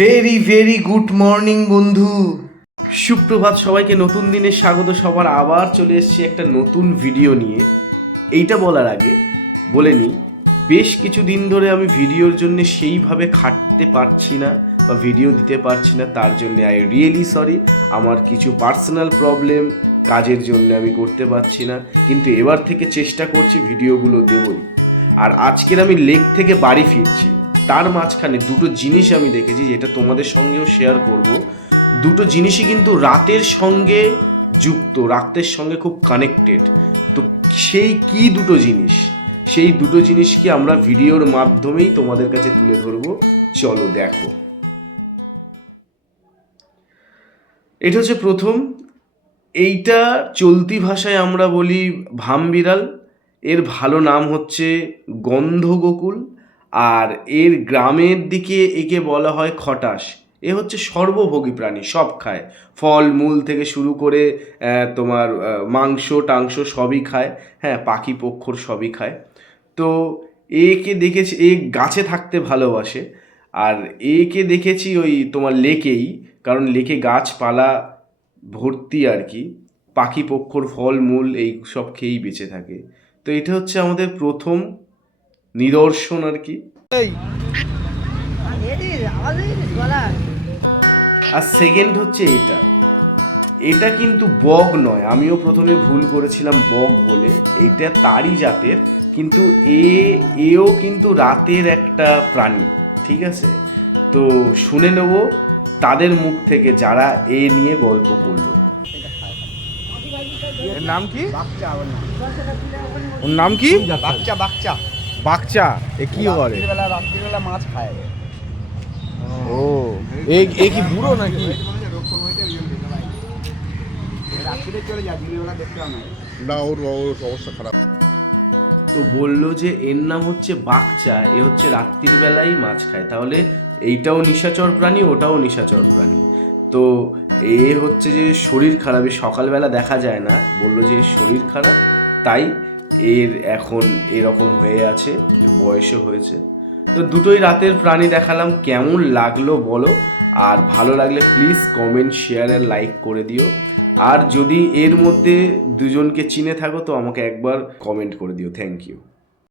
Very very good morning বন্ধু। সুপ্রভাত সবাইকে, নতুন দিনের স্বাগত। সবার আবার চলে এসেছি একটা নতুন ভিডিও নিয়ে। এইটা বলার আগে বলে নিই, বেশ কিছু দিন ধরে আমি ভিডিওর জন্য সেইভাবে খাটতে পারছি না বা ভিডিও দিতে পারছি না। তার জন্য আই রিয়েলি সরি। আমার কিছু পার্সোনাল প্রবলেম, কাজের জন্য আমি করতে পারছি না, কিন্তু এবার থেকে চেষ্টা করছি ভিডিওগুলো দেবই। আর আজকের আমি লেক থেকে বাড়ি ফিরছি, তার মাঝখানে দুটো জিনিস আমি দেখেছি যেটা তোমাদের সঙ্গেও শেয়ার করব। দুটো জিনিসই কিন্তু রাতের সঙ্গে যুক্ত, রাতের সঙ্গে খুব কানেক্টেড। তো সেই কি দুটো জিনিস, সেই দুটো জিনিসকে আমরা ভিডিওর মাধ্যমেই তোমাদের কাছে তুলে ধরবো। চলো দেখো। এটা হচ্ছে প্রথম, এইটা চলতি ভাষায় আমরা বলি ভামবিড়াল, এর ভালো নাম হচ্ছে গন্ধগোকুল, আর এর গ্রামের দিকে একে বলা হয় খটাস। এ হচ্ছে সর্বভোগী প্রাণী, সব খায়, ফল মূল থেকে শুরু করে তোমার মাংস টাংস সবই খায়। হ্যাঁ, পাখি পক্ষর সবই খায়। তো একে দেখেছি, এ গাছে থাকতে ভালোবাসে। আর একে দেখেছি ওই তোমার লেকেই, কারণ লেকে গাছপালা ভর্তি আর কি, পাখি পক্ষর ফল মূল এই সব খেয়েই বেঁচে থাকে। তো এটা হচ্ছে আমাদের প্রথম নিদর্শন আর কি। আর সেকেন্ড হচ্ছে এটা, এটা কিন্তু বগ নয়, আমিও প্রথমে ভুল করেছিলাম বগ বলে। এটা তারই জাতের, কিন্তু এও কিন্তু রাতের একটা প্রাণী, ঠিক আছে? তো শুনে নেব তাদের মুখ থেকে যারা এ নিয়ে গল্প করলো। এর নাম কি? ওর নাম কি? বাচ্চা বাচ্চা বাচ্চা। এ কি করে? রাত্রিবেলা মাছ খায়। ও, এ কি বুড়ো নাকি? রাত্রিরে চলে যায়, দিনের দেখতে হয় না। না, ওর অবস্থা খারাপ। তো বললো যে এর নাম হচ্ছে বাচ্চা, এ হচ্ছে রাত্রির বেলায় মাছ খায়। তাহলে এইটাও নিশাচর প্রাণী, ওটাও নিশাচর প্রাণী। তো এ হচ্ছে যে শরীর খারাপ, সকালবেলা দেখা যায় না, বললো যে শরীর খারাপ, তাই এর এখন এরকম হয়ে আছে, বয়সও হয়েছে। তো দুটোই রাতের প্রাণী দেখালাম, কেমন লাগলো বলো। আর ভালো লাগলে প্লিজ কমেন্ট শেয়ার আর লাইক করে দিও। আর যদি এর মধ্যে দুজনকে চিনে থাকো তো আমাকে একবার কমেন্ট করে দিও। Thank you.